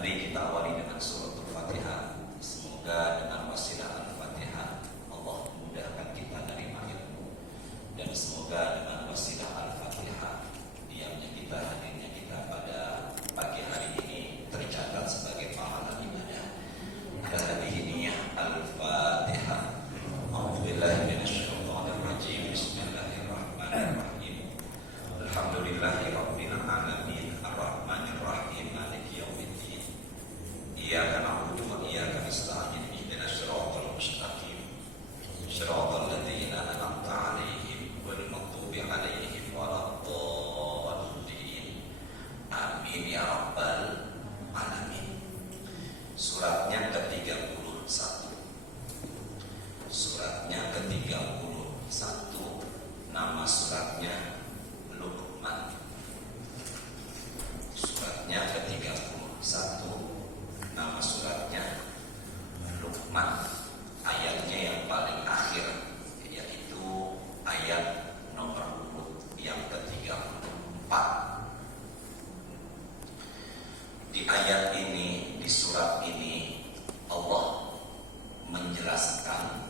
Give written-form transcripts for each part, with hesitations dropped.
Mari kita awali dengan suratul Fatihah. Semoga dengan wasilah Al-Fatihah Allah memudahkan kita menerima ilmu, dan semoga dengan wasilah Al-Fatihah diamnya kita, hadirnya kita pada pagi hari ini tercatat sebagai pahala ibadah. Hadhihi niyyah Al-Fatihah. A'udzubillahi minasyaitonir rajim. Bismillahirrahmanirrahim. Alhamdulillahirabbil alamin arrahmanir rahim maliki yaumiddin. Iyyaka na'budu wa iyyaka nasta'in. Ihdinas siratal mustaqim. Siratal ladzina an'amta 'alaihim ghairil maghdubi 'alaihim waladdallin. Amin ya rabbal alamin. Suratnya ke-31. Suratnya ke-31. Nama suratnya Luqman. Suratnya ke-31. Nama suratnya Luqman. Ayatnya yang paling akhir, yaitu ayat nomor urut yang ke-34. Di ayat ini, di surat ini, Allah menjelaskan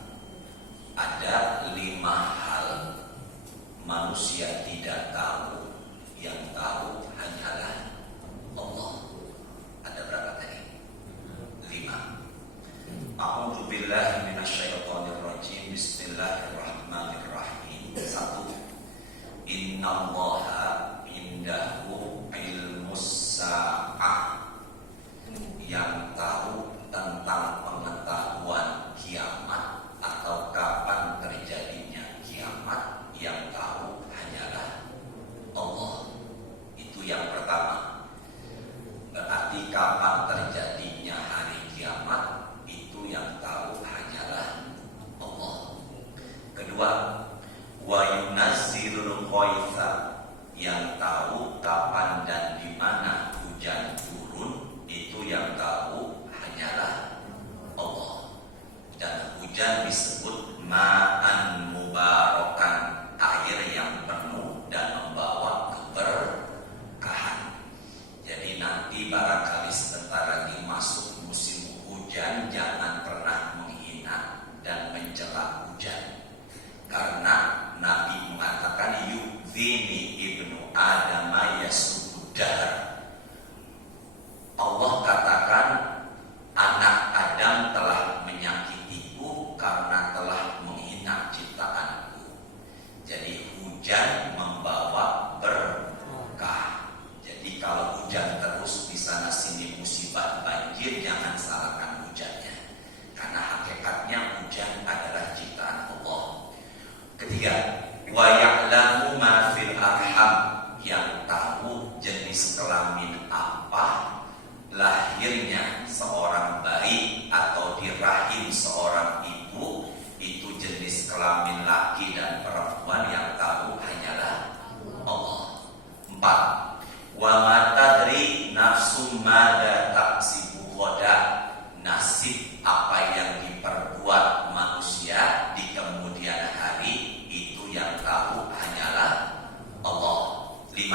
ada 5 hal manusia tidak tahu, yang tahu hanyalah Allah. Ada berapa tadi? 5. A'udzu billahi minasyaitonir rajim. Bismillahirrahmanirrahim. 1. Innallaha indahu ilmus sa'ah. Yang tahu tentang pengetahuan kiamat atau kapan terjadinya kiamat, yang tahu hanyalah Allah. Itu yang pertama. Berarti kapan terjadinya hari kiamat, itu yang tahu hanyalah Allah. Kedua, wa yunazzilul ghaitha. Yang tahu kapan dan di mana hujan turun, itu yang tahu hanyalah Allah. Dan hujan disebut ma'an mubarakan, air yang penuh dan membawa keberkahan. Jadi nanti barangkali sebentar lagi masuk musim hujan, jangan pernah menghina dan mencela hujan. Karena Nabi mengatakan yu'dhini ibnu adama yasudar. Allah katakan anak Adam telah menyakitiku karena telah menghina ciptaanku. Jadi hujan membawa berkah. Jadi kalau hujan terus di sana sini musibah banjir, jangan salahkan hujannya. Karena hakikatnya hujan adalah ciptaan Allah. Ketiga, wa ya'lamu ma fil arham. Yang tahu jenis kelamin apa lahirnya seorang bayi atau di rahim seorang ibu, itu jenis kelamin laki dan perempuan, yang tahu hanyalah Allah. 4. Wa ma tadri nafsum madza taksibu ghadan. Nasib apa yang diperbuat manusia di kemudian hari, itu yang tahu hanyalah Allah. 5.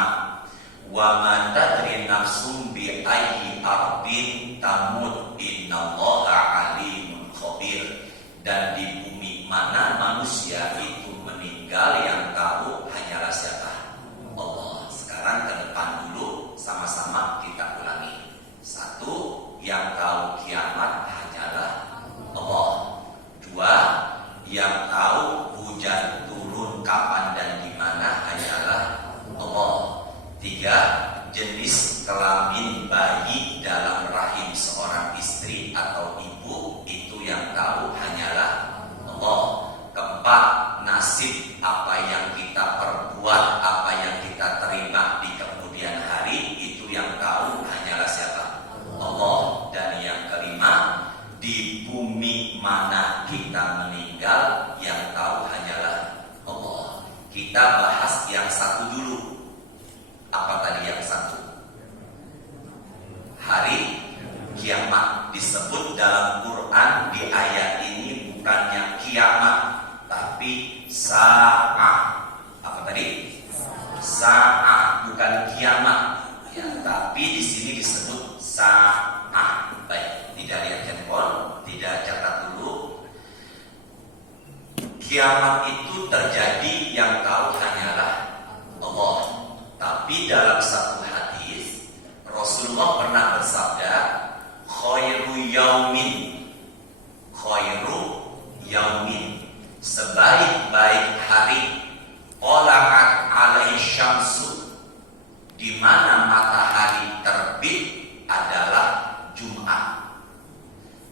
Wa ma tadri nafsum bi ayyi ardin tamut innallaha alimun khabir. Dan di bumi mana manusia itu meninggal, yang tahu hanyalah siapa? Allah. Sekarang ke depan dulu, sama-sama kita ulangi. 1. Yang tahu kiamat hanyalah Allah. 2. Yang tahu hujan turun kapan dan di mana hanyalah Allah. 3. Jenis kelamin bayi dalam rahim seorang istri atau ibu, itu yang tahu hanyalah Allah. 4. Nasib apa yang kita perbuat, apa yang kita terima di kemudian hari, itu yang tahu hanyalah siapa? Allah. Dan yang kelima, di bumi mana kita meninggal, yang tahu hanyalah Allah. Kita bahas yang satu dulu. Apa tadi yang satu? Hari kiamat. Disebut dalam Quran di ayat ini bukannya kiamat, tapi sa'ah. Apa tadi? Sa'ah, bukan kiamat. Ya, tapi di sini disebut sa'ah. kiamat itu terjadi yang tahu hanyalah Allah. Tapi dalam satu hadis Rasulullah pernah bersabda, khairu yaumin, sebaik-baik hari, tala'at alaihi syamsu, di mana matahari terbit adalah Jumat.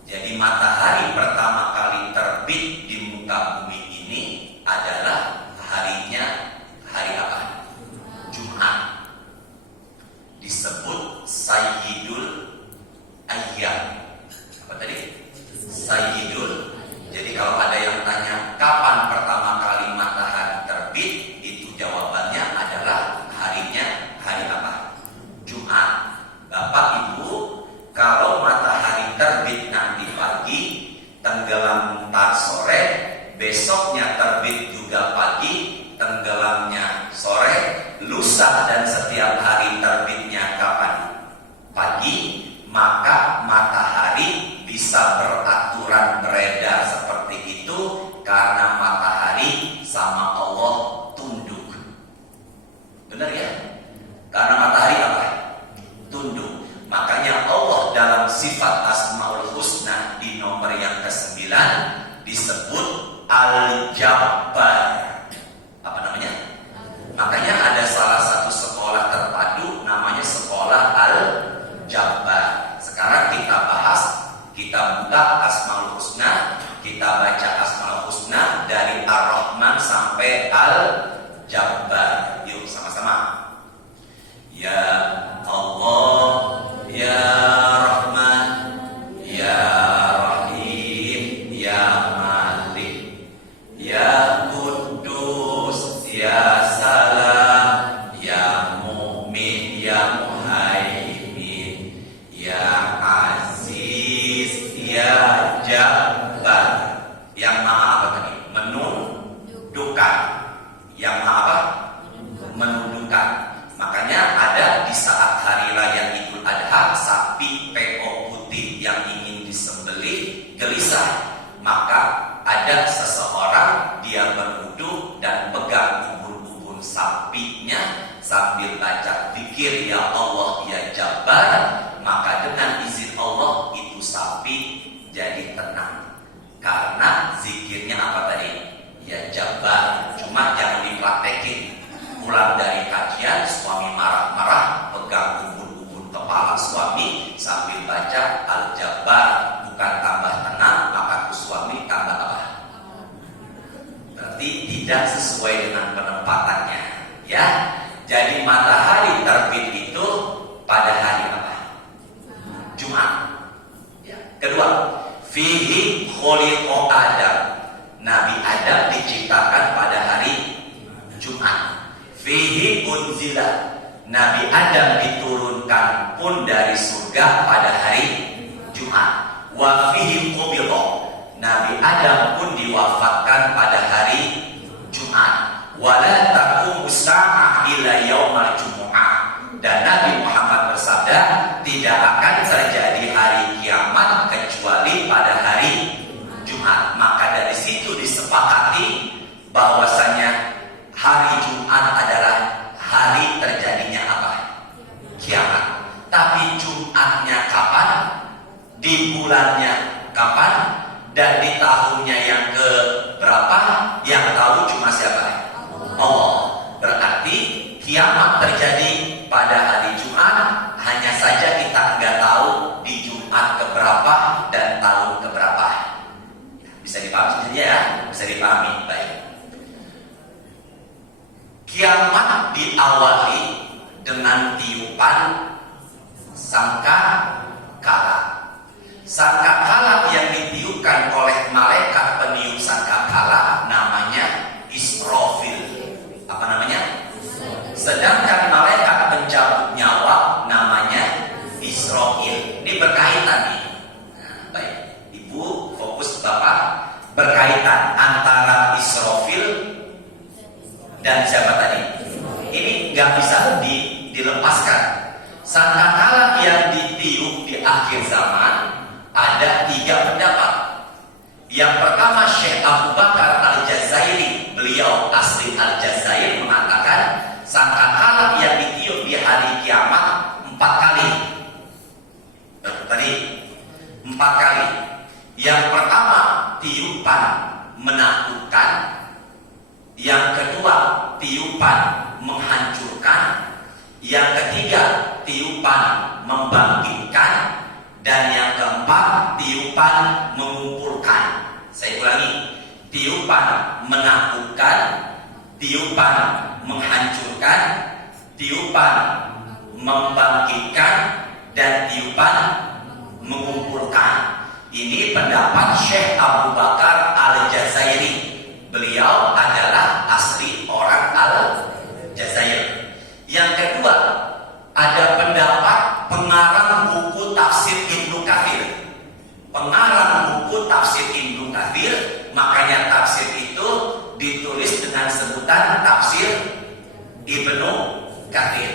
Jadi matahari pertama kali terbit di muka bumi ini adalah harinya hari apa? Jumat. Disebut Sayyidul Ayyam. Apa tadi? Sayyidul. Jadi kalau ada yang tanya kapan pertama kali matahari terbit, itu jawabannya adalah harinya hari apa? Jumat. Bapak Ibu, kalau matahari terbit nanti pagi, tenggelam ntar sore, besoknya terbit juga pagi, tenggelamnya sore, lusa dan setiap hari terbitnya kapan? Pagi, maka matahari bisa beraturan beredar seperti itu karena matahari sama Allah tunduk. Benar ya? Karena matahari apa? Tunduk. Makanya Allah dalam sifat Asmaul Husna di nomor yang ke-9 disebut Al-Jabbar. Apa namanya? Makanya ada salah satu sekolah terpadu namanya sekolah Al-Jabbar. Sekarang kita bahas, kita buka Asmaul Husna, kita baca Asmaul Husna dari Ar-Rahman sampai Al-Jabbar. Yuk sama-sama. Ya Allah, Ya Rahman, Ya Rahim, Ya Malik, Ya Kudus, Ya Salam, Ya Mu'min, Ya Muhaimin, Ya Aziz, Ya Jabbar. Yang maha apa tadi? Menundukkan. Yang maha apa? Menundukkan. Makanya ada di saat hari raya Idul Adha, sapi PO putih yang ingin disembelih gelisah, maka ada seseorang dia berwudu dan pegang ubun-ubun sapinya sambil baca zikir ya Allah ya Jabbar, maka dengan izin Allah itu sapi jadi tenang karena zikirnya apa tadi? Ya Jabbar. Cuma jangan dipraktekin. Pulang dari kajian, suami marah-marah, pegang ubun-ubun kepala suami sambil baca Al-Jabbar, bukan tambah tenang, maka suami tambah apa? Berarti tidak sesuai dengan penempatannya, ya. Jadi matahari terbit itu pada hari apa? Jumat. Ya. Kedua, fihi khuliqa Adam. Nabi Adam diciptakan pada hari Jumat. Fihi unzila, Nabi Adam diturunkan pun dari surga pada hari Jumat. Wa fihi qubidha, Nabi Adam pun diwafatkan pada hari Jumat. Wala taqumu sa'ah illa yaumal jumu'ah, dan Nabi Muhammad bersabda tidak akan terjadi hari kiamat kecuali pada hari Jumat. Maka dari situ disepakati bahwasanya hari Jumat adalah hari terjadinya apa? Kiamat. Tapi Jumatnya kapan? Di bulannya kapan? Dan di tahunnya yang ke berapa? Yang tahu cuma siapa? Allah. Berarti kiamat terjadi pada hari Jumat, hanya saja kita nggak tahu di Jumat keberapa dan tahun keberapa. Bisa dipahami ya? Bisa dipahami baik. Kiamat diawali dengan tiupan sangkakala. Sangkakala yang ditiupkan oleh malaikat peniup sangkakala namanya Israfil. Apa namanya? Sedangkan malaikat pencabut nyawa namanya Israil. Ini berkaitan nih. Nah, baik, Ibu fokus Bapak. Berkaitan antara Israfil dan siapa tadi? Ini nggak bisa dilepaskan. Sangkakala yang ditiup di akhir zaman ada 3 pendapat. Yang pertama Syekh Abu Bakar Al-Jazairi beliau asli Aljazair mengatakan sangkakala yang ditiup di hari kiamat 4 kali. Tadi 4 kali. Yang pertama tiupan menakutkan, yang kedua tiupan menghancurkan, yang ketiga tiupan membangkitkan, dan yang keempat tiupan mengumpulkan. Saya ulangi, tiupan menakutkan, tiupan menghancurkan, tiupan membangkitkan, dan tiupan mengumpulkan. Ini pendapat Syekh Abu Bakar Al-Jazairi. Beliau adalah asli orang Al-Jazair. Yang kedua, ada pendapat pengarang buku tafsir Ibnu Katsir. Pengarang buku tafsir Ibnu Katsir, makanya tafsir itu ditulis dengan sebutan tafsir Ibnu Katsir.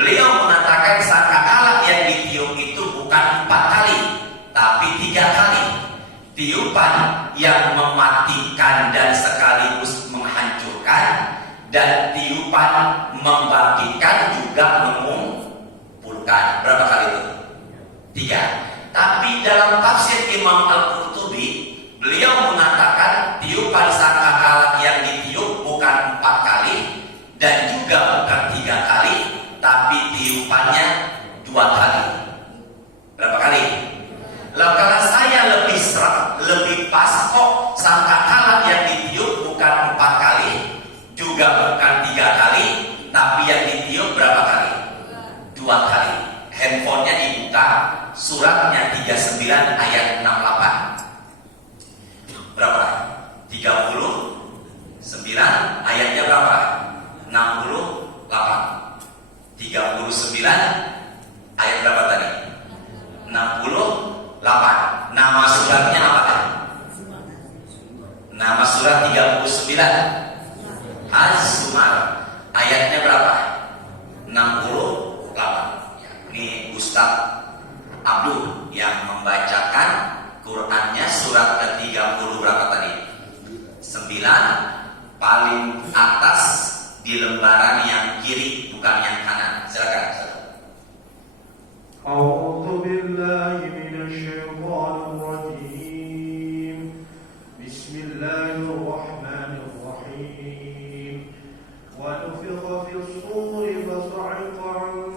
Beliau mengatakan sangkakala yang ditiup itu bukan 4 kali, tapi 3 kali. Tiupan yang mematikan dan sekaligus menghancurkan, dan tiupan membangkitkan juga mengumpulkan. Berapa kali itu? 3. Tapi dalam tafsir Imam Al-Qurtubi, beliau mengatakan tiupan sangkakala yang ditiup bukan 4 kali dan juga bukan 3 kali, tapi tiupannya 2 kali. Berapa kali? Lah kalau saya lebih serap, lebih pas kok sangkakala yang ditiup bukan 4 kali, juga bukan 3 kali, tapi yang ditiup berapa kali? 2 kali. Handphonenya dibuka, suratnya 39 ayat 68. Berapa? 39 ayatnya berapa? 68. 39 ayat berapa tadi? 68. Nama suratnya apa? Nama surat 39 Az-Zumar. Ayatnya berapa? 68. Ini Ustaz Abdul yang membacakan Qurannya surat ke-30 berapa tadi? 9, paling atas di lembaran yang kiri, bukan yang kanan. Silakan. A'udzu billahi minasyaitonir rajim. Bismillahirrahmanirrahim. Wa nufikha fis-suri fasa'iqa man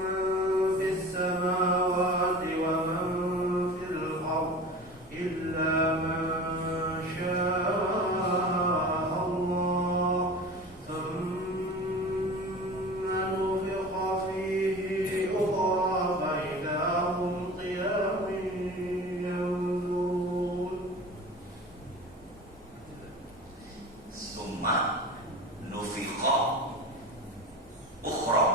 fis-samawati wa man fil ardh illa man syaa'a Allah. Thumma nufikha fihi ukhra fa idza hum qiyamun yanzurun. Summa nufikha ukhra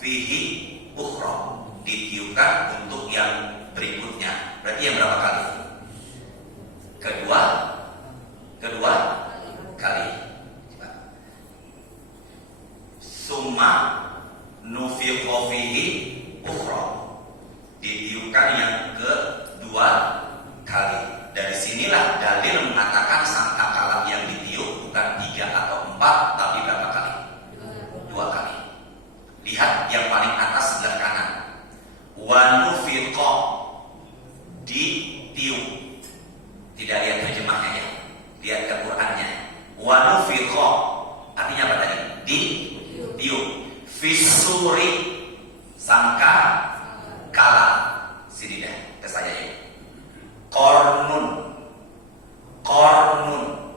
fihi ukhra, ditiupkan untuk yang berikutnya. Berarti yang berapa kali? Kedua kali. Summa nufikha fihi ukhra, ditiupkan yang kedua kali. Dari sinilah dalil mengatakan sangkakala yang ditiup bukan 3 atau 4, tapi berapa kali? 2 kali. Lihat yang paling atas sebelah kanan. Wa nufiqa, ditiup. Tidak lihat terjemahnya ya, lihat ke Qurannya. Wa nufiqa artinya apa tadi? Ditiup. Fisuri, sangka kala. Sini deh ke saya ya. Kornun,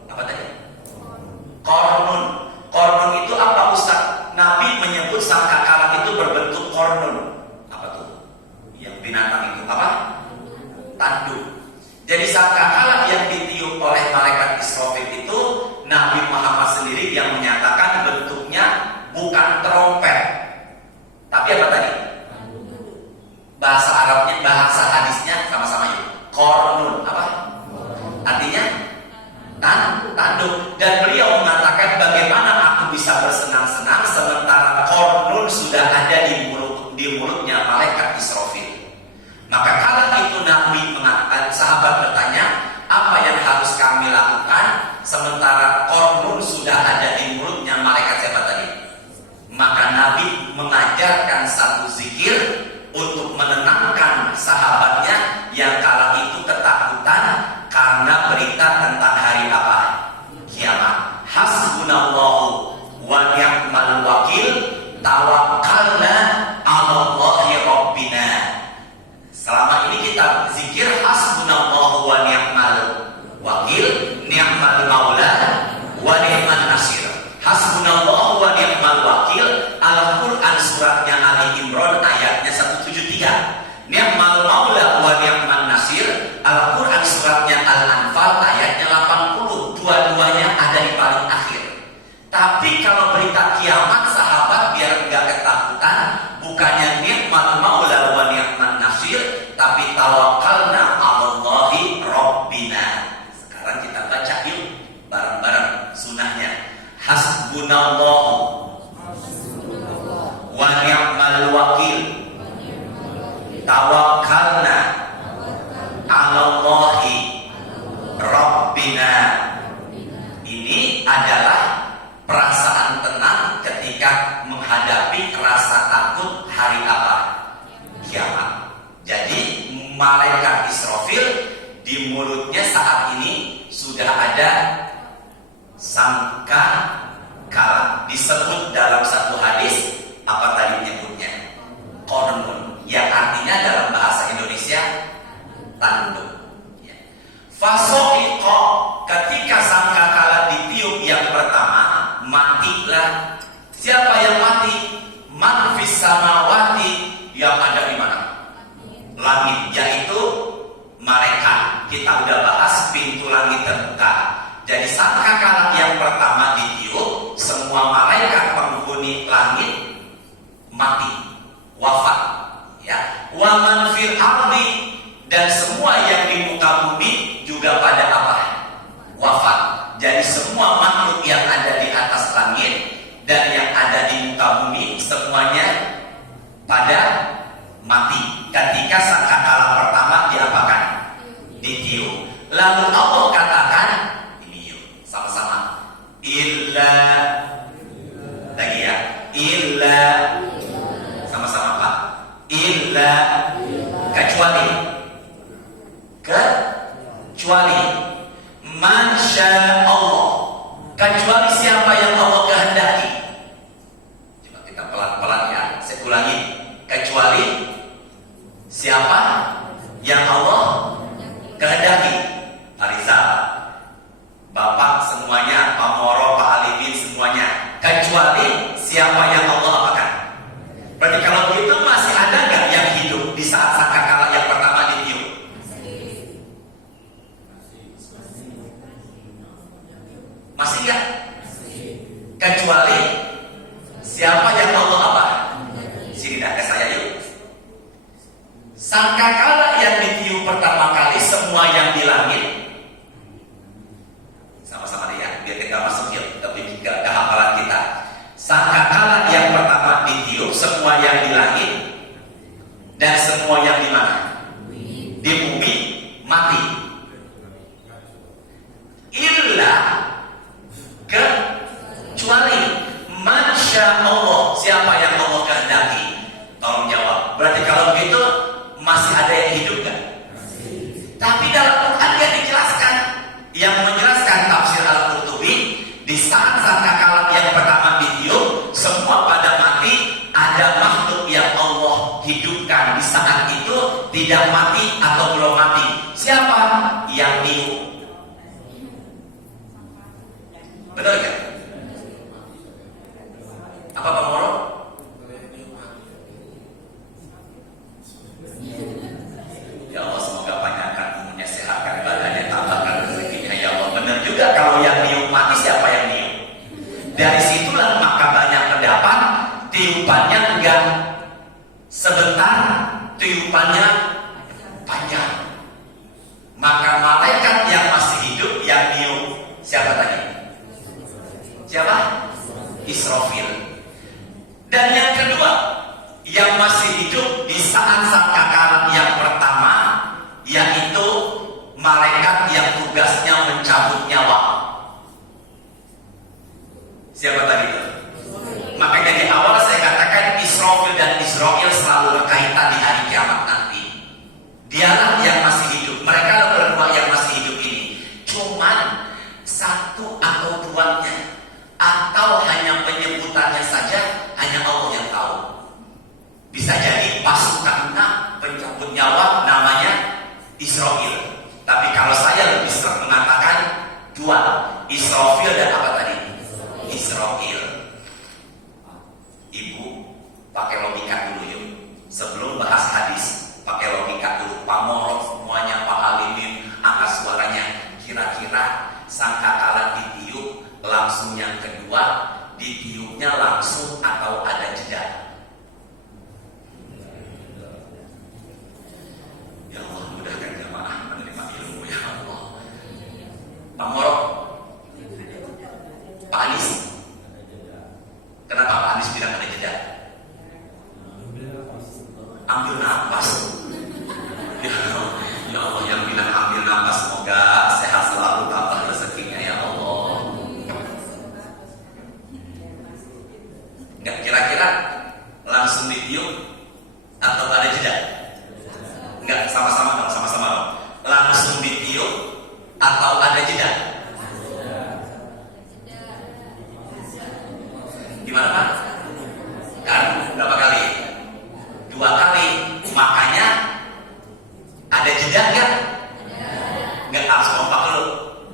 apa tadi? Kornun itu apa Ustaz? Nabi menyebut sangkakala itu berbentuk kornun. Apa tuh? Yang binatang itu apa? Tanduk. Jadi sangkakala yang ditiup oleh malaikat Israfil itu Nabi Muhammad sendiri yang menyatakan bentuknya bukan trompet, tapi apa tadi? Bahasa Arabnya, bahasa hadisnya sama-sama yuk. Kornun apa? Artinya tanduk. Dan beliau mengatakan bagaimana aku bisa bersenang-senang sementara kornun sudah ada di mulutnya malaikat Israfil. Maka kala itu Nabi mengatakan, sahabat bertanya, apa yang harus kami lakukan sementara kornun sudah ada di ini kita zikir hasbunallahu wa ni'mal wakil, ni'mal maula wa ni'man nasir. Hasbunallahu wa ni'mal wakil, Al-Quran suratnya Ali Imran ayatnya 173. Ni'mal maula wa ni'man nasir, Al-Quran suratnya Al-Anfal ayatnya 80. Dua-duanya ada di paling akhir. Tapi kalau berita kiamat, sahabat biar enggak ketakutan, bukannya ni'mal maula wa ni'man nasir, tapi tawakkalna 'alallahi rabbina. Sekarang kita baca yuk bareng-bareng sunnahnya. Hasbunallahu wa ni'mal wakil, tawakkalna 'alallahi rabbina. Ini adalah perasaan tenang ketika menghadapi rasa takut hari apa? Kiamat. Jadi malaikat Israfil di mulutnya saat ini sudah ada sangka kala. Disebut dalam satu hadis, apa tadi nyebutnya? Qornun, yang artinya dalam bahasa Indonesia tanduk. Faso'iqo, ketika sangkakala ditiup yang pertama, matilah. Siapa yang mati? Man fis samawati, yang ada di mana? Langit, yaitu malaikat. Kita udah bahas pintu langit terbuka. Jadi sangkakala yang pertama ditiup, semua malaikat penghuni langit mati, wafat. Ya, wa man fil ardi, dan semua yang di muka bumi juga pada apa? Wafat. Jadi semua makhluk yang ada di atas langit dan yang ada di muka bumi semuanya pada mati ketika sangkakala pertama diapakan? Ditiup. Lalu Allah katakan, ini yuk sama-sama, illa, lagi ya, illa, sama-sama Pak, illa, kecuali Masya Allah, kecuali siapa yang Allah kehendaki. Coba kita pelan-pelan ya, saya ulangi. Kecuali siapa yang Allah kehendaki. Ariza, Bapak semuanya, Pak Moro, Pak Alimin semuanya. Kecuali siapa yang Allah apakan. Berarti kalau begitu masih ada nggak yang hidup di saat sangkakala yang pertama ditiup? Masih nggak? Kecuali siapa yang Allah apa? Sini dah ke saya yuk. Sangkakala yang ditiup pertama kali semua yang di langit, sama-sama dia, biar kita masuk yuk, tapi ke hafalan kita. Sangkakala yang pertama ditiup semua yang di langit dan semua yang di mana? Di bumi mati. Illa, kecuali Masya Allah, siapa yang Allah kehendaki. Tolong jawab. Berarti kalau begitu masih ada yang hidup kan? Tapi dalam Quran dia dijelaskan, yang menjelaskan tafsir Al-Qurtubi, di saat sangkakala yang pertama ditiup semua pada mati, ada makhluk yang Allah hidupkan di saat itu tidak mati atau belum mati. Siapa yang niup? Betul kan? Apa Pak Moro? Ya Allah, semoga panjangkan umurnya, sehatkan badannya, tambahkan rezekinya ya Allah. Benar juga, kalau yang niup mati siapa yang niup? Dari situlah maka banyak pendapat tiupannya enggak sebentar, tiupannya panjang. Maka malaikat yang masih hidup yang niup siapa tadi? Siapa? Israfil. Dan yang kedua, yang masih hidup di saat sangkakala yang pertama, yaitu malaikat yang tugasnya mencabut nyawa. Siapa tadi itu? Makanya di awal saya katakan Israfil dan Israel selalu berkaitan di hari kiamat nanti. Dialah yang masih hidup. Mereka berdua yang Israfil. Tapi kalau saya lebih sering mengatakan dua, Israfil dan apa tadi? Israfil. Ibu pakai logika dulu yuk. Sebelum bahas hadis, pakai logika dulu. Pak Morot semuanya, Pak Halimin, angkat suaranya. Kira-kira sangkakala ditiup langsung yang kedua, ditiupnya langsung atau ada jeda? Ya Allah, mudahkan jamaah menerima ilmu ya Allah. Pak Morot, Pak Anis, kenapa Pak Anis bilang ada jeda? Ambil nafas. Ya Allah, yang bilang ambil nafas, semoga sehat selalu, tambah rezekinya ya Allah. Enggak, kira-kira langsung ditiup atau ada jeda? Enggak, sama-sama dong, sama-sama dong. Langsung ditiup atau ada jeda? Gimana Pak? Kan berapa kali? 2 kali. Makanya ada jeda nggak? Nggak, harus kompak dulu.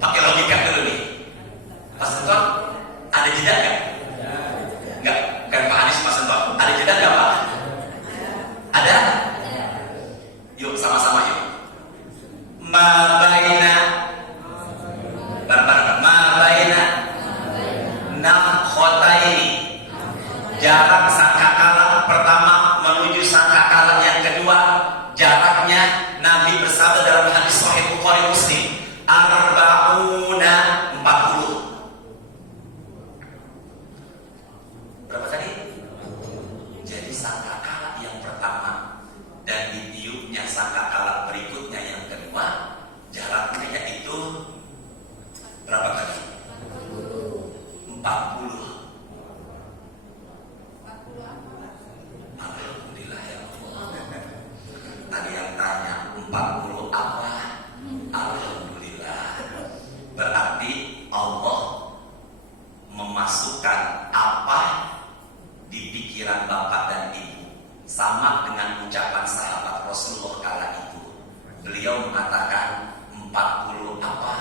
Pakai logika dulu nih. Pak Sentor, ada jeda nggak? Nggak, bukan Pak Anies, Pak Sentor. Ada jeda nggak Pak? Ada? Yuk sama-sama yuk. Mabaina bareng-bareng. Mabaina nakhotaini. Jarak sangkakala pertama menuju sangkakala yang kedua, jaraknya Nabi bersabda dalam hadis Sahih Bukhari Muslim, arba'una 40. Berapa tadi? Jadi sangkakala yang pertama dan ditiupnya sangkakala berikutnya yang kedua, jaraknya yaitu berapa tadi? 40. Alhamdulillah ya Allah. Ada yang tanya 40 apa? Alhamdulillah. Berarti Allah memasukkan apa di pikiran bapak dan ibu, sama dengan ucapan sahabat Rasulullah kala itu. Beliau mengatakan 40 apa?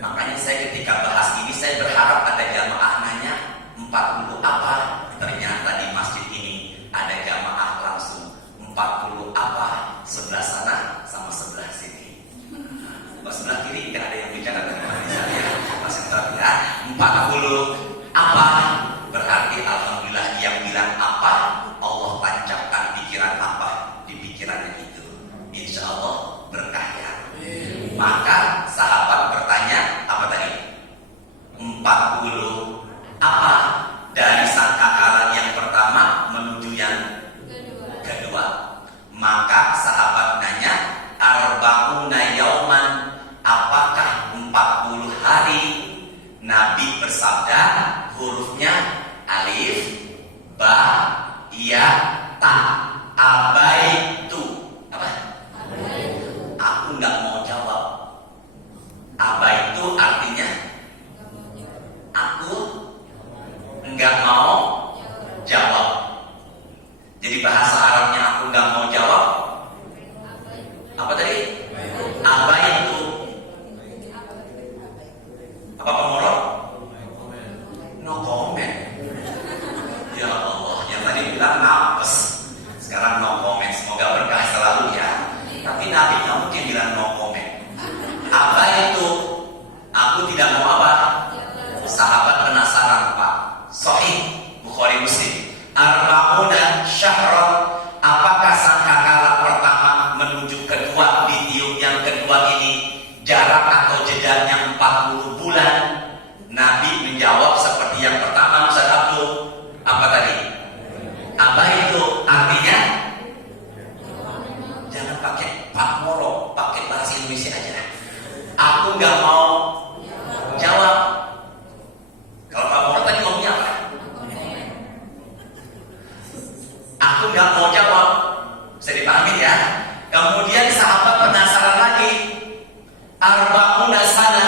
Makanya saya ketika bahas ini, saya berharap ada jamaah nanya 40 apa? Ternyata di masjid ini ada jamaah langsung 40 apa? Sebelah sana sama sebelah sini. Sebelah kiri tidak ada yang bicara dengan saya. Masih tetap ya. 40 apa? Berarti alhamdulillah yang bilang apa, Allah tancapkan pikiran apa di pikirannya itu. Insya Allah berkah ya. Maka sahabat bertanya apa tadi? 40 apa? Dari sangkakala yang pertama menuju yang kedua. Maka sahabat nanya, arba'una yauman, apakah 40 hari? Nabi bersabda, hurufnya alif, ba, ya, ta. Abaitu. Apa? Aku nggak mau jawab. Abaitu artinya aku nggak mau jawab. Jadi bahasa Arabnya aku nggak mau jawab. Apa tadi? Abaitu. Apa pemorot? No comment. Ya Allah, yang tadi bilang nafas, sekarang no comment. Semoga berkah selalu ya. Tapi Nabi nggak mungkin bilang no comment. Abaitu, aku tidak mau apa? Sahabat penasaran Pak. Sahih Bukhari Muslim. Arba'una syahran, apakah sangkakala pertama menuju kedua, ditiup yang kedua ini jarak atau jedanya 40 bulan? Nabi menjawab seperti yang pertama, Ustaz Abdul. Apa tadi? Apa itu artinya? Jangan pakai Pak Moro, pakai bahasa Indonesia aja. Aku nggak mau jawab. Kalau Pak Moro tadi ngomongnya apa? Aku nggak mau jawab. Bisa dipahami ya? Kemudian sahabat penasaran lagi. Arba'una sana,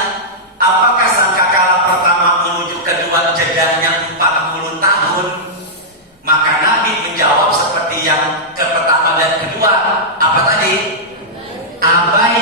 apakah sangkakala pertama menuju kedua jedanya 40 tahun? Maka Nabi menjawab seperti yang ke pertama dan kedua. Apa tadi? Abai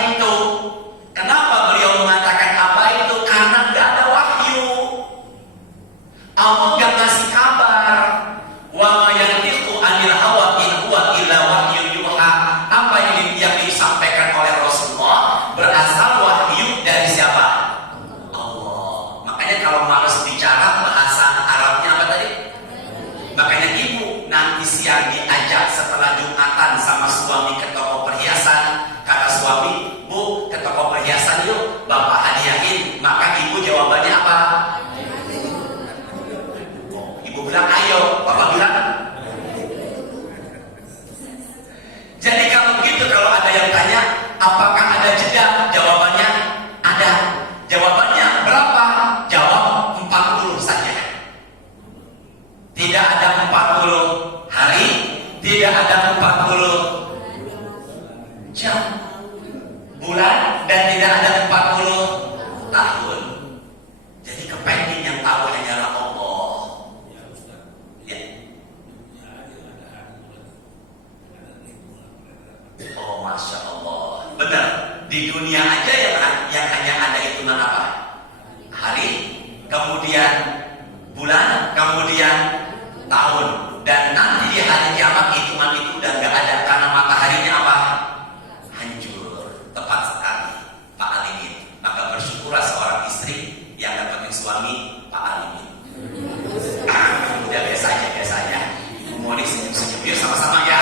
bulan dan tidak ada 40 tahun. Jadi kepending yang tahu hanyalah Allah. Ya. Oh, masya Allah. Benar. Di dunia aja yang hanya ada hitungan apa? Hari, kemudian bulan, kemudian tahun. Dan nanti di hari kiamat hitungan itu udah nggak ada karena mataharinya apa? Hancur. Tepat sekali, Pak Alimin. Maka bersyukurlah seorang istri yang dapetin suami Pak Alimin. Udah biasa aja. Mau senyum-senyum yuk sama-sama ya.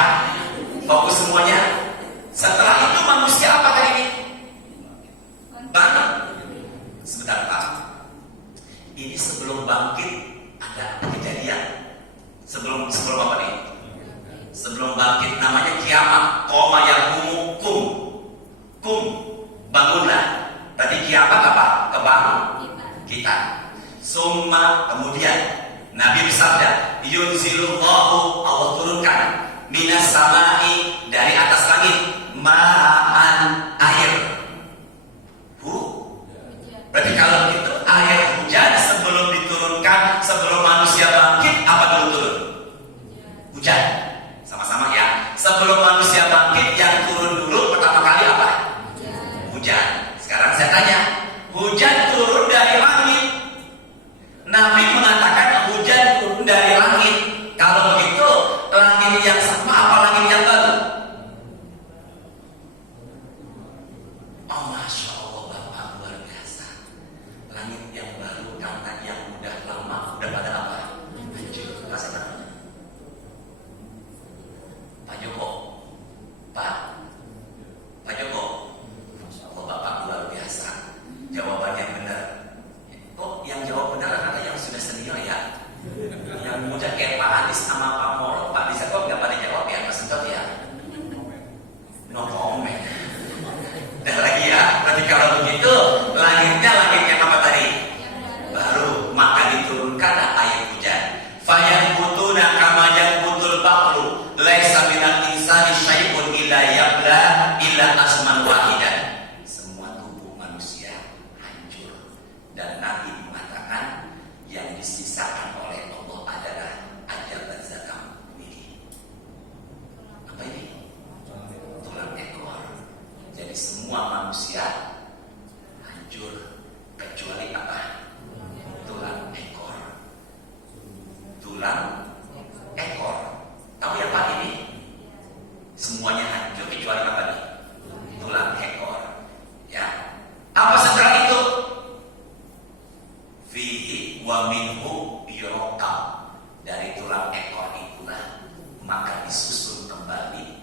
Fokus semuanya. Setelah itu manusia apa tadi ini? Bangkit. Sebentar Pak. Ini sebelum bangkit ada kejadian. Sebelum apa nih? Sebelum bangkit namanya kiamat. Qoma yaqumu kum. Bangunlah. Berarti kiamat apa? Kebangun kita. Summa kemudian Nabi bersabda, yunzilullahu, Allah turunkan minas samai, dari atas langit, ma'an, air. Berarti kalau itu air hujan sebelum diturunkan, sebelum manusia bangkit, apa dulu turun? Hujan. Sama-sama ya. Sebelum manusia bangkit, yang turun dulu pertama kali apa? Hujan. Sekarang saya tanya, hujan turun dari langit. Nabi mengatakan hujan turun dari langit. Kalau begitu, langit yang sama apa langit yang baru? Oh, masya Allah, Bapak luar biasa. Langit yang baru karena yang udah lama udah pada apa? Hancur. Kasih namanya Pak Joko. Pak Joko. Masya Allah, Bapak luar biasa. Jawabannya benar. Oh, yang jawab benar ada yang sudah senior ya. Yang muda kayak Pak Anies sama Pak Moro, Pak bisa kok nggak pada jawab ya, Mas Sentot ya. No comment. Dan lagi ya, berarti kalau begitu langitnya langit yang apa tadi? Baru, maka diturunkan air hujan. Fayambutuna kama yambutul baqlu, laisa minal insani syai'un illa yabla illa asman wahidan. Semua tubuh manusia hancur. Dan Nabi mengatakan yang disisakan oleh Allah adalah ajal dan zakam ini. Apa ini? Tulang ekor. Jadi semua manusia hancur kecuali apa? Tulang ekor. Tulang ekor. Tahu ya Pak ini? Semuanya hancur kecuali apa nih? Tulang ekor. Ya. Apa setelah itu? Fihi wa minhu yuraqam. Dari tulang ekor itulah maka disusun kembali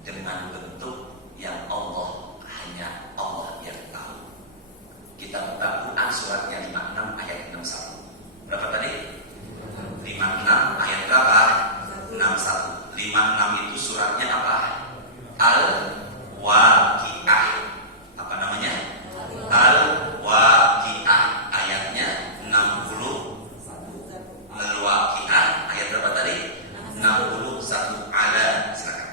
dengan bentuk yang hanya Allah yang tahu. Kita buka Quran suratnya 56 ayat 61. Berapa tadi? 56 ayat berapa? 61. 56 itu suratnya apa? Al-Waqi'ah. Apa namanya? Al-Waqi'ah. Ayatnya 60. Al-Waqi'ah ayat berapa tadi? 61. Ada, silakan.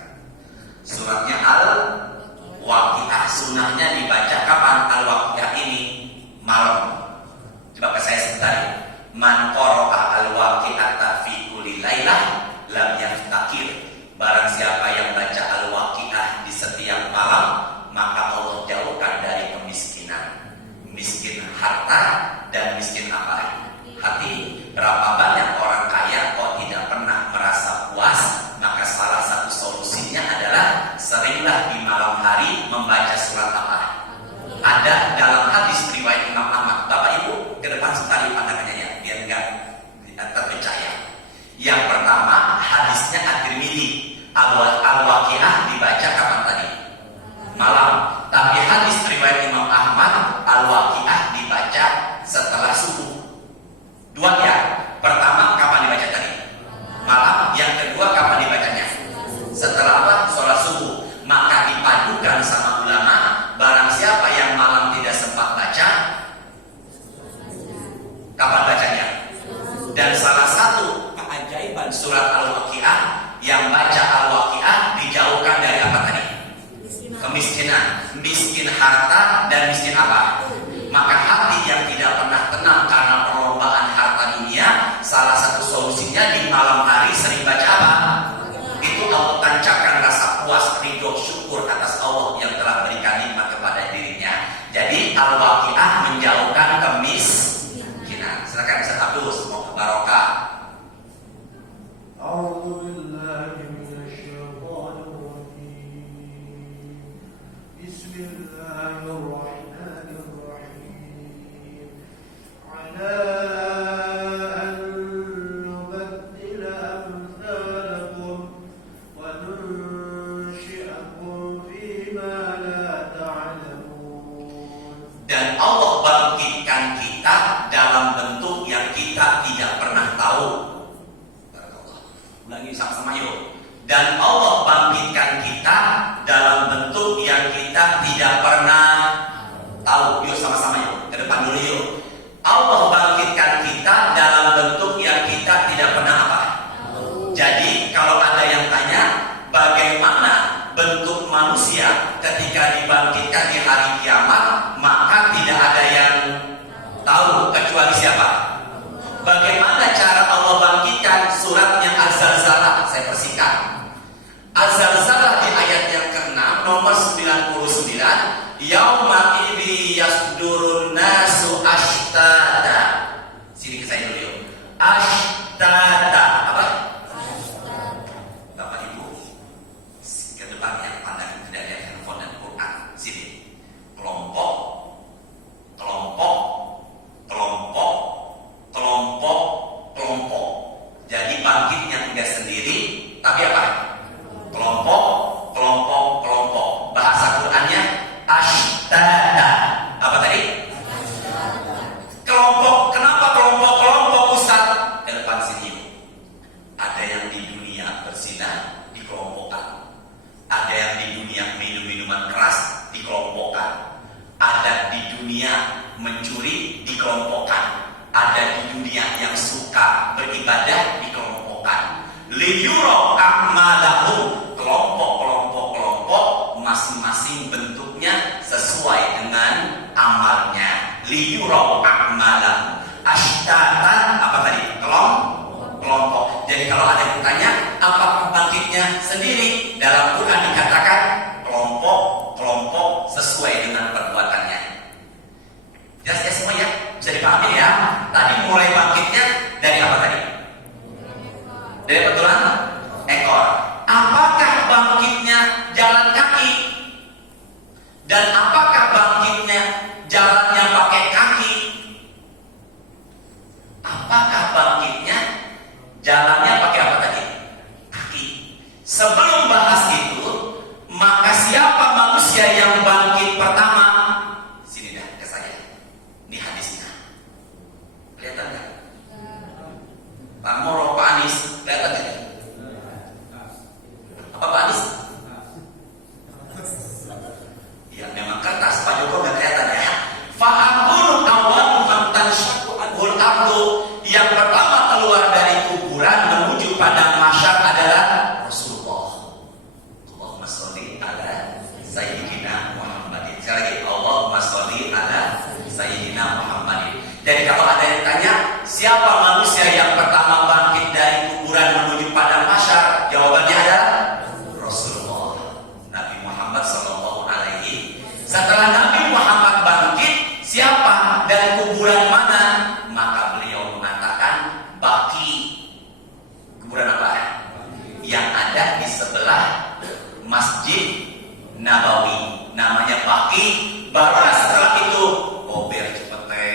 Suratnya Al-Waqi'ah, sunahnya dibaca kapan Al-Waqi'ah ini? Malam. Coba ke saya sebentar. Man qara'a al-waqi'ata fi kulli lailah lam yaftakir. Barang siapa yang baca al-waqi'ah di setiap malam, maka Allah jauhkan dari kemiskinan. Miskin harta dan miskin apa? Hati. Berapa banyak orang kaya kok tidak pernah merasa puas? Maka salah satu solusinya adalah seringlah di malam hari membaca surat apa? Ada dalam hadis riwayat Imam Ahmad. Bapak Ibu ke depan sekali pandangannya ya, biar enggak terpercaya. Yang pertama hadisnya At-Tirmidzi, Al-Waqi'ah dibaca kapan tadi? Malam. Tapi hadis riwayat Imam Ahmad, Al-Waqi'ah dibaca setelah subuh. Dua ya. Pertama kapan dibaca tadi? Malam. Yang kedua kapan dibacanya? Setelah apa? Sholat subuh. Maka dipadukan sama ulama, barang siapa yang malam tidak sempat baca miskin harta dan miskin apa? Maka hati yang tidak pernah tenang karena perlombaan harta dunia, salah satu solusinya di malam hari sering baca apa? Itu Allah tancapkan rasa puas, ridho, syukur atas Allah yang telah berikan nikmat kepada dirinya. Jadi Al-Waqiah menjauhkan kemiskinan. Silakan Ustaz Abdul, semoga barokah. أعوذ بالله من الشيطان الرجيم بسم الله الرحمن الرحيم على أن نبدل أمثالكم وننشئكم فيما لا تعلمون. Dan Allah bangkitkan kita dalam bentuk yang kita tidak pernah tahu. Ulangi sama-sama yuk. Dan Allah bangkitkan kita dalam bentuk yang kita tidak pernah tahu. Yuk sama-sama yuk. Ke depan dulu yuk. Allah bangkitkan kita dalam bentuk yang kita tidak pernah apa? Jadi kalau ada yang tanya bagaimana bentuk manusia ketika dibangkitkan di hari kiamat, maka tidak ada yang tahu kecuali siapa? Bagaimana cara Allah bangkitkan? Suratnya Az-Zalzalah, saya persingkat. Az-Zalzalah di ayat yang ke-6 nomor 99, yauma idzi yasdurun nasu ashtata. Sini ke saya dulu yuk. Ashtata. Apa? Bapak Ibu ke depan yang pandang tidak lihat handphone dan Quran. Sini. Kelompok, kelompok, kelompok, kelompok, kelompok. Jadi bangkitnya tidak sendiri, tapi apa? Kelompok, kelompok, kelompok. Bahasa Qurannya ashtada. Apa tadi? Kelompok. Kenapa kelompok? Kelompok Ustaz. Ke depan sini. Ada yang di dunia berzina, dikelompokkan. Ada yang di dunia minum minuman keras, dikelompokkan. Ada di dunia mencuri, dikelompokkan. Ada di dunia yang suka beribadah, dikelompokkan. Liyuro a'malahum, kelompok-kelompok-kelompok, masing-masing bentuknya sesuai dengan amalnya. Liyuro a'malahum. Ashtatan, apa tadi? Kelompok. Jadi kalau ada yang tanya, apakah bangkitnya sendiri? Dalam Quran dikatakan kelompok-kelompok sesuai dengan perbuatannya. Jelas ya semua ya? Bisa dipahami ya? Tadi mulai bangkitnya dari apa tadi? Dari betulan ekor. Apakah bangkitnya jalan kaki? Dan apakah bangkitnya jalannya pakai kaki? Apakah bangkitnya jalannya pakai apa tadi? Kaki. Sebelum bahas itu, maka siapa manusia yang bangkit pertama? Sini dah ke saya. Ini hadisnya. Kelihatan nggak? Pak Moro, Pak Anies, kelihatan nggak? Apa Pak Anies? Ya memang kertas. Pak Joko nggak kelihatan ya. Fa'abul awal famtan syaku anhul abdu. Yang pertama keluar dari kuburan menuju pada masyar adalah Rasulullah. Allahumma sholli ala Sayyidina Muhammadin. Sekali lagi, Allahumma sholli ala Sayyidina Muhammadin. Jadi kalau ada yang tanya, siapa manusia yang pertama bangkit dari kuburan menuju pada masyar? Jawabannya adalah Rasulullah. Nabi Muhammad sallallahu alaihi. Setelah Nabi Muhammad bangkit, siapa dari kuburan mana? Maka beliau mengatakan Baqi. Kuburan apa? Yang ada di sebelah Masjid Nabawi. Namanya Baqi. Baru setelah itu Ober Cipete,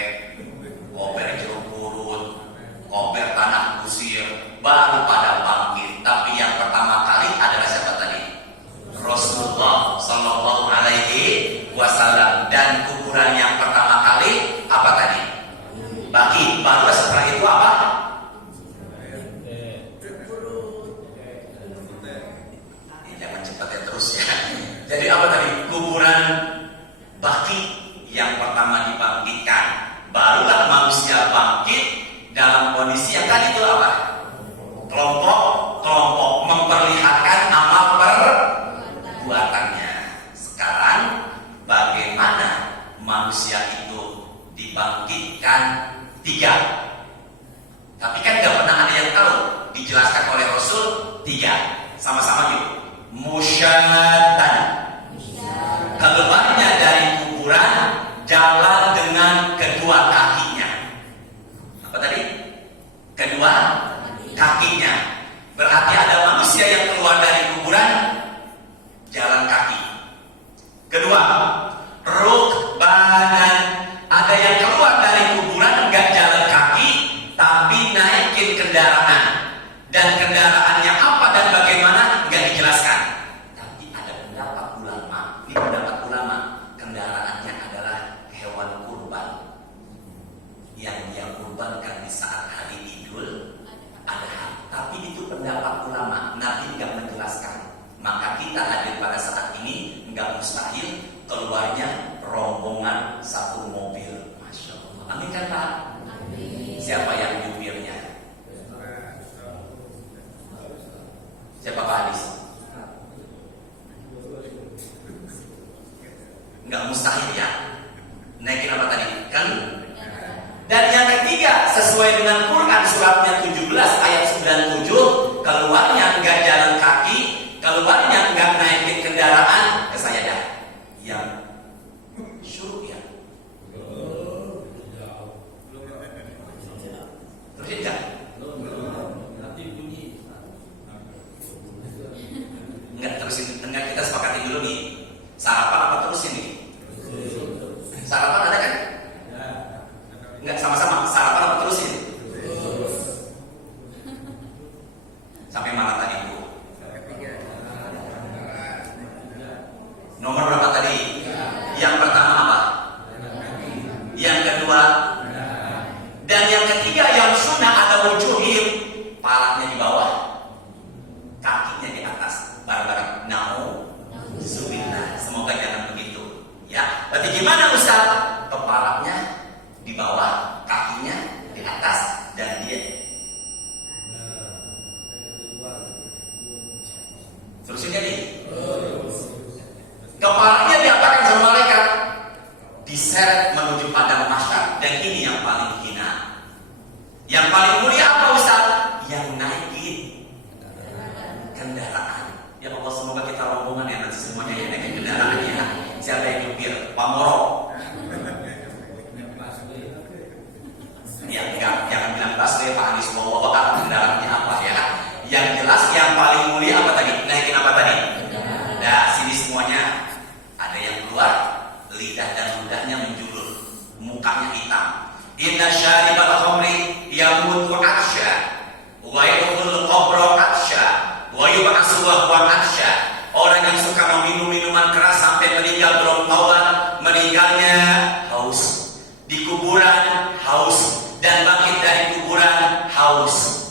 Ober Jeruk Purut, Ober Tanah Kusir, baru pada bangkit. Tapi yang pertama kali adalah siapa tadi? Rasulullah sallallahu alaihi wasallam. Dan kuburan yang pertama kali apa tadi? Baqi. Baru setelah itu apa? Jangan cepat ya terus ya. Jadi apa tadi? Kuburan Baqi yang pertama dibangkitkan. Barulah manusia bangkit dalam kondisi yang tadi itu apa? Kelompok memperlihatkan amal perbuatannya. Sekarang mengatakan 3. Tapi kan gak pernah ada yang tahu. Dijelaskan oleh Rasul 3. Sama-sama yuk. Musyatan. Keluarnya dari kuburan jalan dengan kedua kakinya. Apa tadi? Kedua kakinya. Berarti ada manusia yang keluar dari kuburan jalan kaki. Kedua, rukbanan. Ada yang keluar dari kuburan enggak jalan kaki, tapi naikin kendaraan. Dan kendaraannya apa dan bagaimana enggak dijelaskan. Tapi ada pendapat ulama, ini pendapat ulama, kendaraannya adalah hewan kurban yang dia kurbankan di saat hari Idul Adha. Tapi itu pendapat ulama, Nabi enggak menjelaskan. Maka kita hadir pada saat ini enggak mustahil keluarnya rombongan satu mobil. Masya Allah. Amin kan Pak? Amin. Siapa yang nyupirnya? Siapa Pak Hadis? Enggak mustahil ya. Naikin apa tadi? Kan? Dan yang ketiga, sesuai dengan Quran suratnya 17 ayat 97, keluarnya enggak jalan kaki, keluarnya enggak naikin kendaraan. Ke saya dah. Yang syuruk ya. Terusin enggak? Enggak terusin. Enggak, kita sepakati dulu nih. Sarapan apa terusin nih? Sarapan ada kan? Enggak, sama-sama. Sarapan apa terusin? Sampai mana tadi Bu? Nomor berapa tadi? Yang pertama apa? Yang kedua? Dan yang ketiga yang sunnah ada wujuhim, palanya di bawah, kakinya di atas. Bareng-bareng. Na'udzubillah. Semoga jangan begitu. Ya. Berarti gimana Ustaz? Kepalanya di bawah, kakinya di atas, dan dia terusin jadi kepalanya diapakan sama malaikat, diseret menuju padang mahsyar. Dan ini yang paling hina. Yang paling mulia apa Ustaz? Yang naikin kendaraan. Ya Allah, semoga kita rombongan ya nanti semuanya yang naikin kendaraannya. Siapa yang nyupir? Pak Moro. Ya enggak, jangan bilang basri Pak Anies bawa kendaraannya apa ya. Yang jelas yang paling mulia apa tadi? Naikin apa tadi? Nah, sini semuanya ada yang keluar, lidah dan ludahnya menjulur, mukanya hitam. Inna syaribal khamri yamutu atsya wa yadkhulul qabra atsya wa yub'atsu wa huwa atsya. Orang yang suka meminum minuman keras sampai meninggal belum taubat, meninggalnya haus. Di kuburan haus, dan bangkit dari kuburan haus.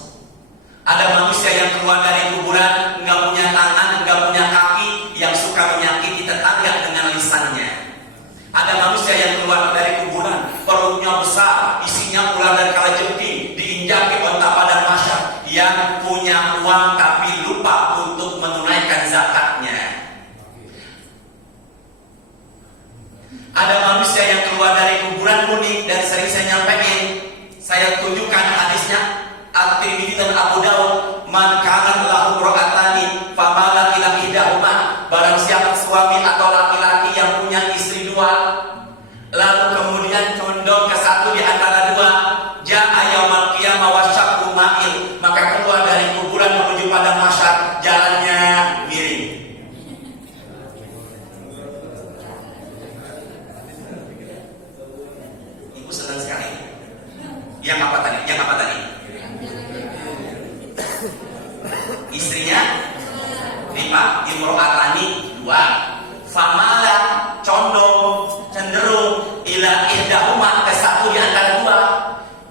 Ada manusia yang keluar dari kuburan enggak punya tangan, enggak punya kaki, yang suka menyakiti tetangga dengan lisannya. Ada manusia yang keluar dari kuburan, perutnya besar, isinya ular dan kalajengking, diinjaki onta padang mahsyar, yang punya uang tapi lupa untuk menunaikan zakatnya. Ada manusia yang keluar dari kuburan unik, dan sering saya nyampaikan, saya tunjukkan hadisnya At-Tirmidzi dan Abu Dawud. Man kana lahu ra'atani famala ila ihdahuma. Barang siapa suami atau laki-laki yang punya istri dua, lalu kemudian condong ke satu di antara dua, ja'a yaumal qiyamah wa syaqqu ma'il, maka keluar dari kuburan menuju padang mahsyar, jalannya miring. Ibu senang sekali. Yang apa tadi? Yang apa tadi? Istrinya 5, imro'atani 2, famala condong, cenderung, ila ihdahuma ke satu di antara dua.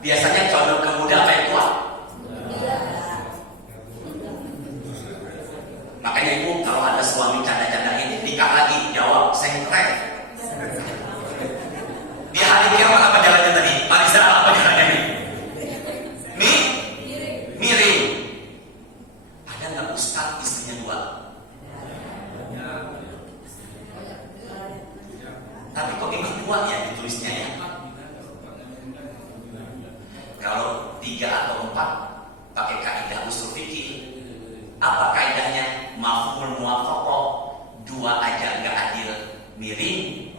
Biasanya condong ke muda apa yang tua? Makanya ibu kalau ada suami canda-canda ini, nikah lagi, jawab sengklek. Di hari kiamat apa jalannya tadi? Marisa apa jalannya nih? Miring. Ada nggak ustaz istrinya 2? Tapi kok ini 2 ya ditulisnya ya? Apa kaidahnya? Mafhumul muwafaqah. Dua aja nggak adil, miring.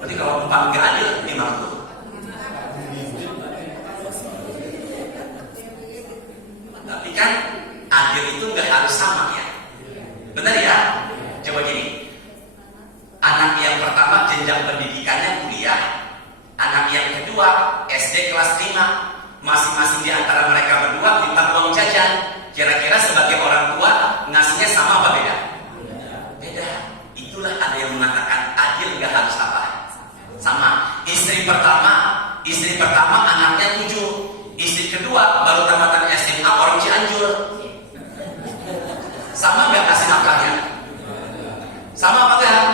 Berarti kalau 4 nggak adil, gimana tuh? Tapi kan adil itu nggak harus sama ya. Benar ya? Coba gini. Anak yang pertama jenjang pendidikannya kuliah. Anak yang kedua SD kelas 5. Masing-masing di antara mereka berdua minta uang jajan. Kira-kira sebagai orang tua ngasihnya sama apa beda? Beda. Itulah ada yang mengatakan adil nggak harus apa? Sama. Istri pertama anaknya 7. Istri kedua baru tamatan SMA orang Cianjur. Sama nggak kasih nafkahnya? Sama apa enggak?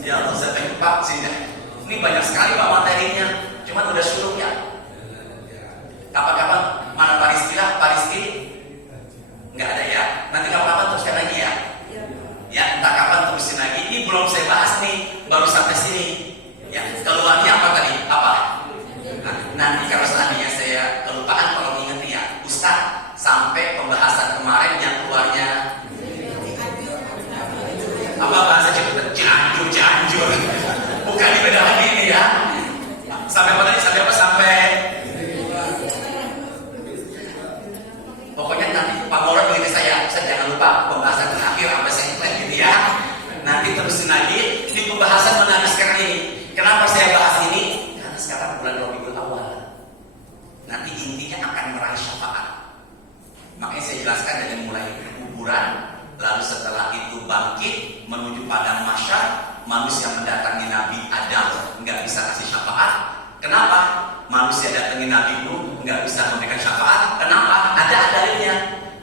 Ya Allah, saya pengen Pak sini. Ini banyak sekali Pak materinya. Cuma udah suruh ya. Kapan-kapan mana Pak Rizky lah? Pak Rizky? Nggak ada ya. Nanti kapan-kapan teruskan lagi ya. Ya, entah kapan terusin lagi. Ini belum saya bahas nih, baru sampai sini. Ya, keluarnya apa tadi? Apa? Nah, nanti kalau seandainya saya kelupaan kalau ingat ya, Ustaz, sampai pembahasan kemarin yang keluarnya apa bahasa Cianjur. Bukan di beda lagi ini ya. Sampai apa tadi? Sampai apa? Sampai pokoknya nanti Pak Moro begitu saya jangan lupa pembahasan terakhir sampai sengklet gitu ya. Nanti terusin lagi di pembahasan menarik sekarang ini. Kenapa saya bahas ini? Karena sekarang bulan Rabiul Awal. Nanti intinya akan meraih syafaat. Makanya saya jelaskan dari mulai kuburan, lalu setelah itu bangkit menuju padang mahsyar, manusia mendatangi Nabi Adam nggak bisa kasih syafaat. Kenapa? Manusia datangi Nabi Nuh nggak bisa memberikan syafaat. Kenapa? Ada dalilnya.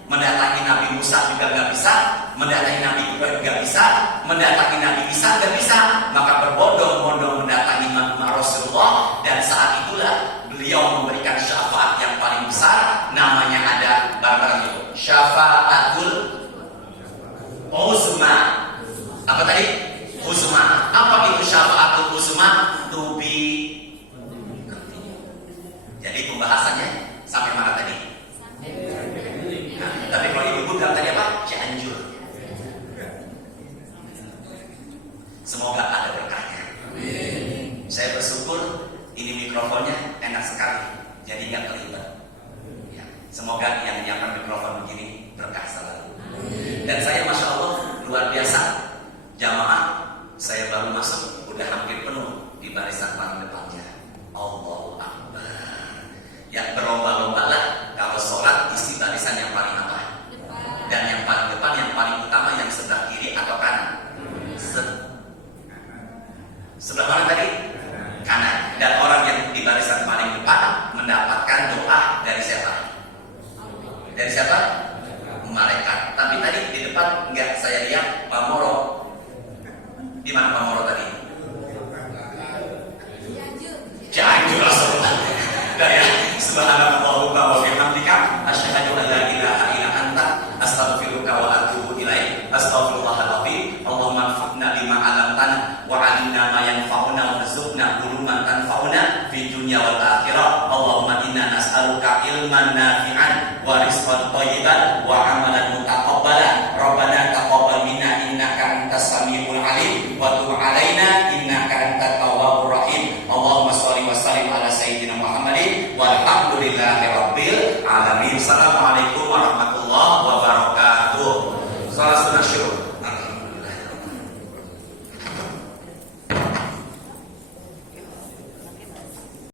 Mendatangi Nabi Musa juga nggak bisa, mendatangi Nabi Ibrahim nggak bisa, mendatangi Nabi Isa nggak bisa. Maka berbondong-bondong mendatangi Rasulullah, dan saat itulah beliau memberikan syafaat yang paling besar. Namanya ada barang itu syafaatul uzma. Apa tadi? Uzma. Apa itu syafaatul uzma? To be continue. Jadi pembahasannya sampai mana tadi? Nah, tapi kalau ibu bilang tadi apa? Cianjur. Semoga ada berkahnya. Saya bersyukur ini mikrofonnya enak sekali, jadi nggak terlibat. Ya, semoga yang menyiapkan mikrofon begini berkah selalu. Dan saya masya Allah luar biasa, jamaah saya baru masuk udah hampir penuh di barisan paling depannya. Allahu Akbar. Ya berlomba-lomba lah kalau sholat isi barisan yang paling apa? Dan yang paling depan, yang paling utama yang sebelah kiri atau kanan? Sebelah mana tadi? Kanan. Dan orang yang di barisan paling depan mendapatkan doa dari siapa? Dari siapa? Malaikat. Tapi tadi di depan enggak saya lihat Pak Moro. Di mana Pak Moro tadi? Cianjur Rasulullah. Dan ya, subhanallahumma wa bihamdika asyhadu an la ilaha illa anta astaghfiruka wa atubu ilaik. Astaghfirullahaladzim. Allahumma anfa'na bima 'allamtana wa 'allimna ma yanfa'una warzuqna uluman tanfa'una fid dunya wal akhirah. Allahumma inna nas'aluka ilman nafi'an wa rizqan thayyiban wa 'amalan